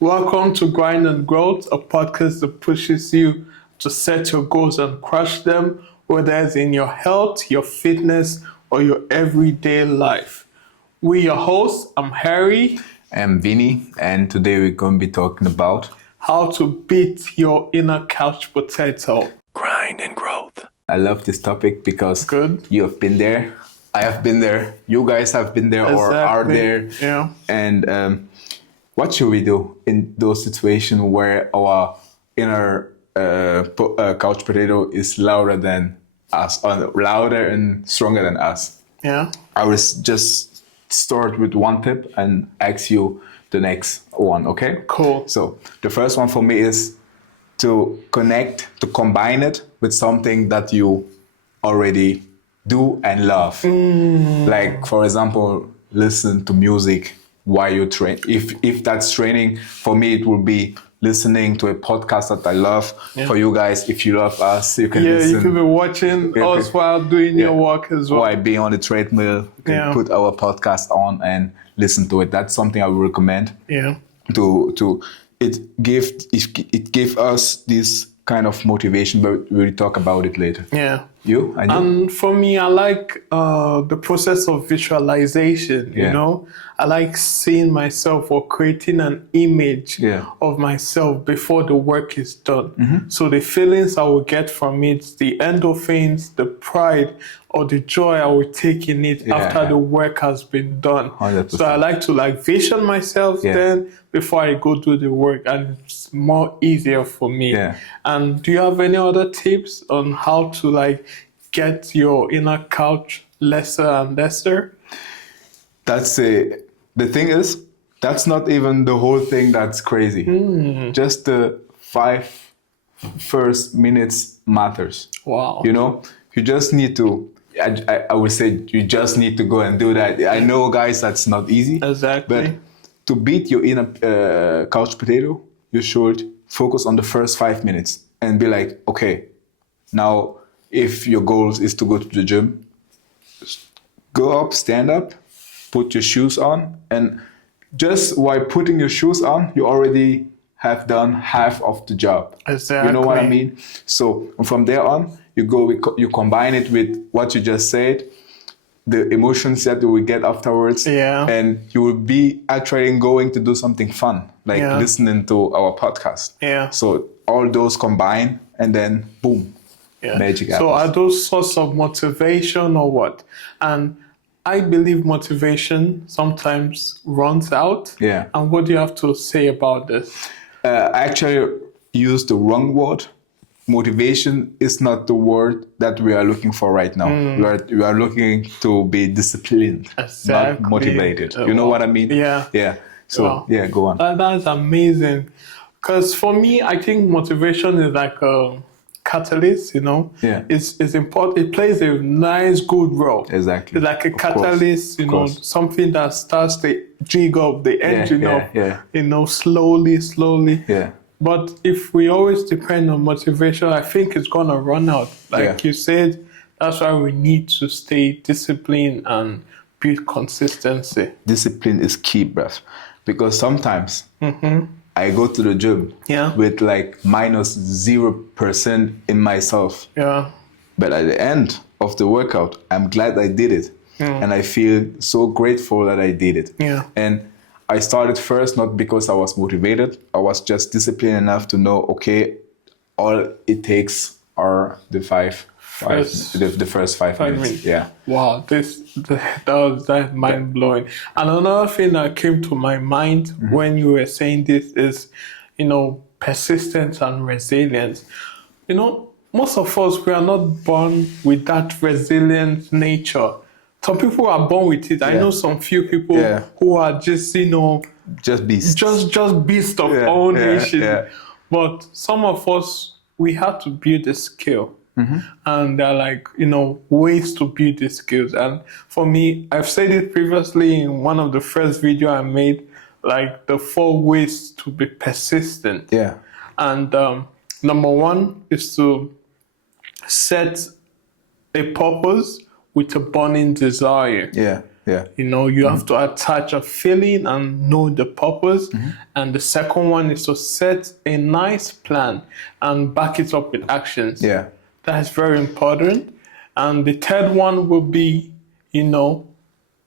Welcome to Grind and Growth, a podcast that pushes you to set your goals and crush them, whether it's in your health, your fitness, or your everyday life. We're your hosts. I'm Harry. I'm Vinny, and today we're going to be talking about how to beat your inner couch potato. Grind and growth. I love this topic because Good. You have been there, I have been there, you guys have been there or are there. Yeah. And what should we do in those situations where our inner couch potato is louder than us, or louder and stronger than us? Yeah. I will just start with one tip and ask you the next one, okay? Cool. So the first one for me is to combine it with something that you already do and love. Like, for example, listen to music while you train. If that's training, for me it will be listening to a podcast that I love. Yeah. For you guys, if you love us, you can listen. You could be watching us while doing your work as well. While being on the treadmill, you can put our podcast on and listen to it. That's something I would recommend. Yeah. It give us this kind of motivation, but we'll talk about it later. Yeah. You? And for me, I like the process of visualization, you know? I like seeing myself or creating an image of myself before the work is done. Mm-hmm. So the feelings I will get from it, the endorphins, the pride, or the joy I will take in it after the work has been done. 100%. So I like to vision myself then before I go do the work, and it's more easier for me. Yeah. And do you have any other tips on how to get your inner couch lesser and lesser? The thing is, that's not even the whole thing that's crazy. Just the 5 first minutes matters. Wow. You know, you just need to, I would say you just need to go and do that. I know, guys, that's not easy. Exactly. But to beat your inner couch potato, you should focus on the first 5 minutes and be like, okay, now if your goal is to go to the gym, go up, stand up, put your shoes on, and just while putting your shoes on, you already have done half of the job. Exactly. You know what I mean? So from there on, you combine it with what you just said, the emotions that you will get afterwards, and you will be actually going to do something fun, like listening to our podcast. Yeah. So all those combine, and then boom, magic happens. So are those sorts of motivation or what? And I believe motivation sometimes runs out. Yeah. And what do you have to say about this? I actually used the wrong word. Motivation is not the word that we are looking for right now. We are looking to be disciplined, not motivated. You know what I mean? Yeah. Yeah. So, go on. That's amazing. Because for me, I think motivation is like a catalyst, you know? Yeah. It's important. It plays a nice, good role. Exactly. It's like a catalyst, you know, something that starts to jig up the engine up, you know, slowly. Yeah. But if we always depend on motivation, I think it's going to run out. Like you said, that's why we need to stay disciplined and build consistency. Discipline is key, bruv. Because sometimes I go to the gym with minus 0% in myself. Yeah. But at the end of the workout, I'm glad I did it. And I feel so grateful that I did it. Yeah. And I started first not because I was motivated. I was just disciplined enough to know, okay, all it takes are the first 5 minutes. Yeah. Wow, that was mind blowing. And another thing that came to my mind when you were saying this is, you know, persistence and resilience. You know, most of us, we are not born with that resilient nature. Some people are born with it. I know some few people who are just, you know, just beasts. Just beasts of all nations. Yeah. But some of us, we have to build a skill. And there are ways to build these skills. And for me, I've said it previously in one of the first video I made, the 4 ways to be persistent. Yeah. And number 1 is to set a purpose with a burning desire. Yeah. You know, you have to attach a feeling and know the purpose. And the second one is to set a nice plan and back it up with actions. Yeah. That's very important. And the third one will be, you know,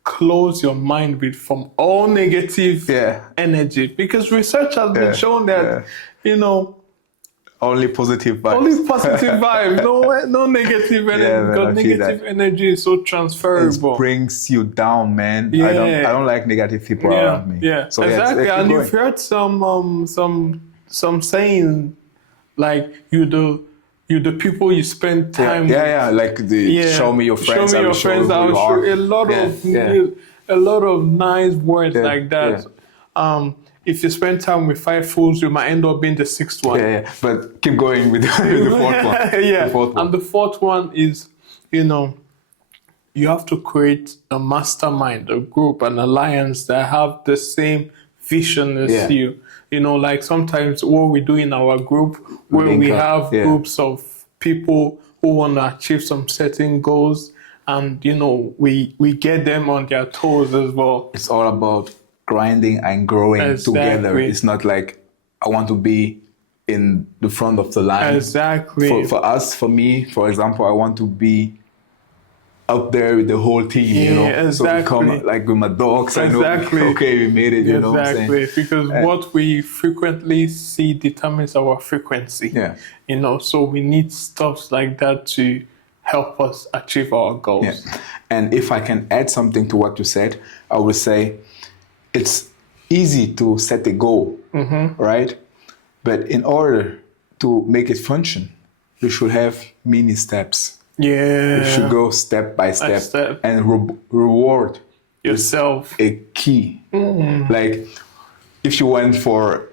close your mind with from all negative energy. Because research has been shown that, you know, only positive vibes. Only positive vibes. No negative energy. Because negative energy is so transferable. It brings you down, man. Yeah. I don't like negative people around me. Yeah. So exactly. And you've heard some saying like you the people you spend time with. Yeah. Like show me your friends. Show me your friends. I'll show a lot of nice words like that. If you spend time with 5 fools, you might end up being the 6th one. Yeah. But keep going with the 4th one. The 4th one. And the 4th one is, you know, you have to create a mastermind, a group, an alliance that have the same vision as you. You know, like sometimes what we do in our group, where we have groups of people who want to achieve some certain goals, and, you know, we get them on their toes as well. It's all about grinding and growing together. It's not like I want to be in the front of the line. Exactly. For us, for me, for example, I want to be up there with the whole team, you know. Exactly. So we come like with my dogs. I know, okay, we made it, you know what I'm saying? Because what we frequently see determines our frequency. Yeah. You know, so we need stuff like that to help us achieve our goals. Yeah. And if I can add something to what you said, I would say it's easy to set a goal, right? But in order to make it function, you should have mini steps. Yeah. You should go step by step. And reward yourself. A key. Like if you went for,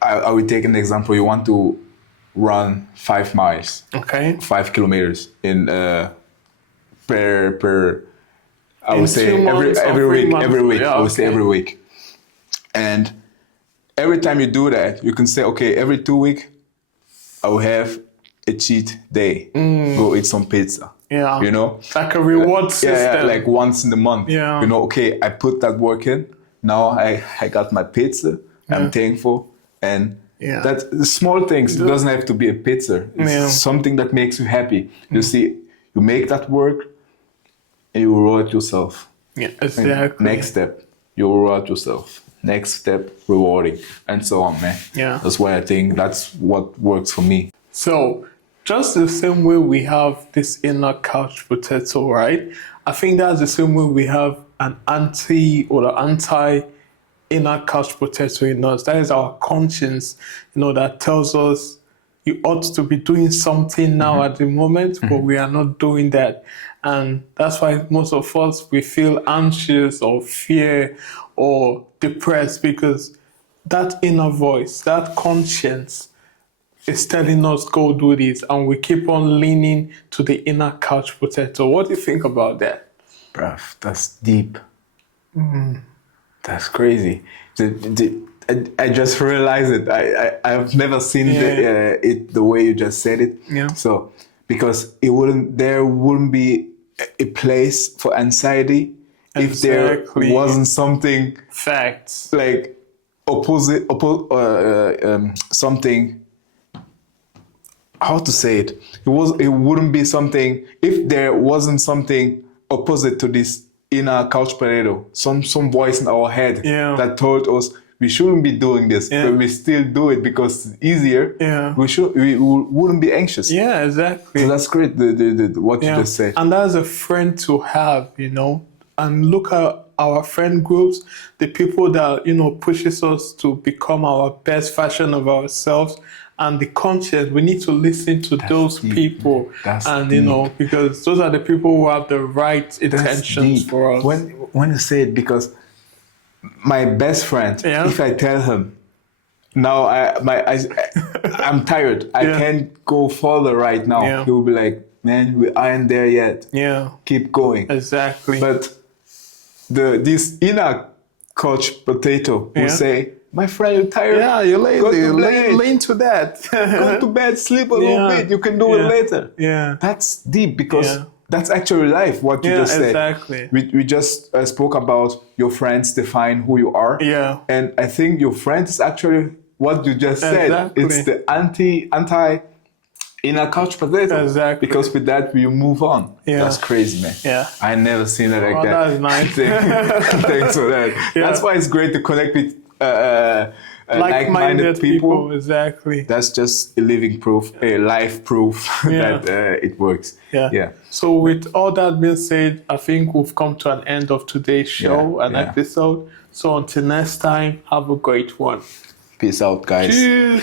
I would take an example, you want to run 5 miles. Okay. 5 kilometers in per I would say every week. Yeah, I would say every week. And every time you do that, you can say, okay, every 2 weeks, I will have a cheat day. Go eat some pizza. Yeah. You know? Like a reward system. Yeah, like once in the month. Yeah. You know, okay, I put that work in. Now I got my pizza. I'm thankful. And that small things. It doesn't have to be a pizza. It's something that makes you happy. You see, you make that work and you reward yourself. Yeah, exactly. Next step, you reward yourself. Next step, rewarding, and so on, man. Yeah. That's why I think that's what works for me. So, just the same way we have this inner couch potato, right? I think that's the same way we have an anti inner couch potato in us. That is our conscience, you know, that tells us you ought to be doing something now at the moment, but we are not doing that. And that's why most of us, we feel anxious or fear or depressed, because that inner voice, that conscience is telling us, go do this. And we keep on leaning to the inner couch potato. What do you think about that? Bruv, that's deep. That's crazy. I just realized it. I've never seen it the way you just said it. Yeah. So because there wouldn't be a place for anxiety if there wasn't something facts like something. How to say it? It wouldn't be something if there wasn't something opposite to this inner couch potato. Some voice in our head that told us we shouldn't be doing this, but we still do it because it's easier. Yeah. We wouldn't be anxious. Yeah, exactly. So that's great. What you just said. And that's a friend to have, you know. And look at our friend groups, the people that, you know, pushes us to become our best version of ourselves. And the conscience, we need to listen to those people. And, you know, because those are the people who have the right intentions for us. When you say it, because my best friend, if I tell him, now I'm tired, I can't go further right now, he will be like, man, we aren't there yet. Yeah. Keep going. Exactly. But this inner couch potato will say, my friend, you're tired. Yeah, you're lazy. Lean to that. Go to bed, sleep a little bit. You can do it later. Yeah. That's deep because that's actually life, what you just said. Exactly. We just spoke about your friends define who you are. Yeah. And I think your friend is actually what you just said. Exactly. It's the anti inner couch potato. Exactly. Because with that, you move on. Yeah. That's crazy, man. Yeah. I never seen that like that. That's nice. Thanks for that. Yeah. That's why it's great to connect with like-minded people. Exactly. That's just a living proof, a life proof that it works. Yeah. So with all that being said, I think we've come to an end of today's show and episode. So until next time, have a great one. Peace out, guys. Cheers.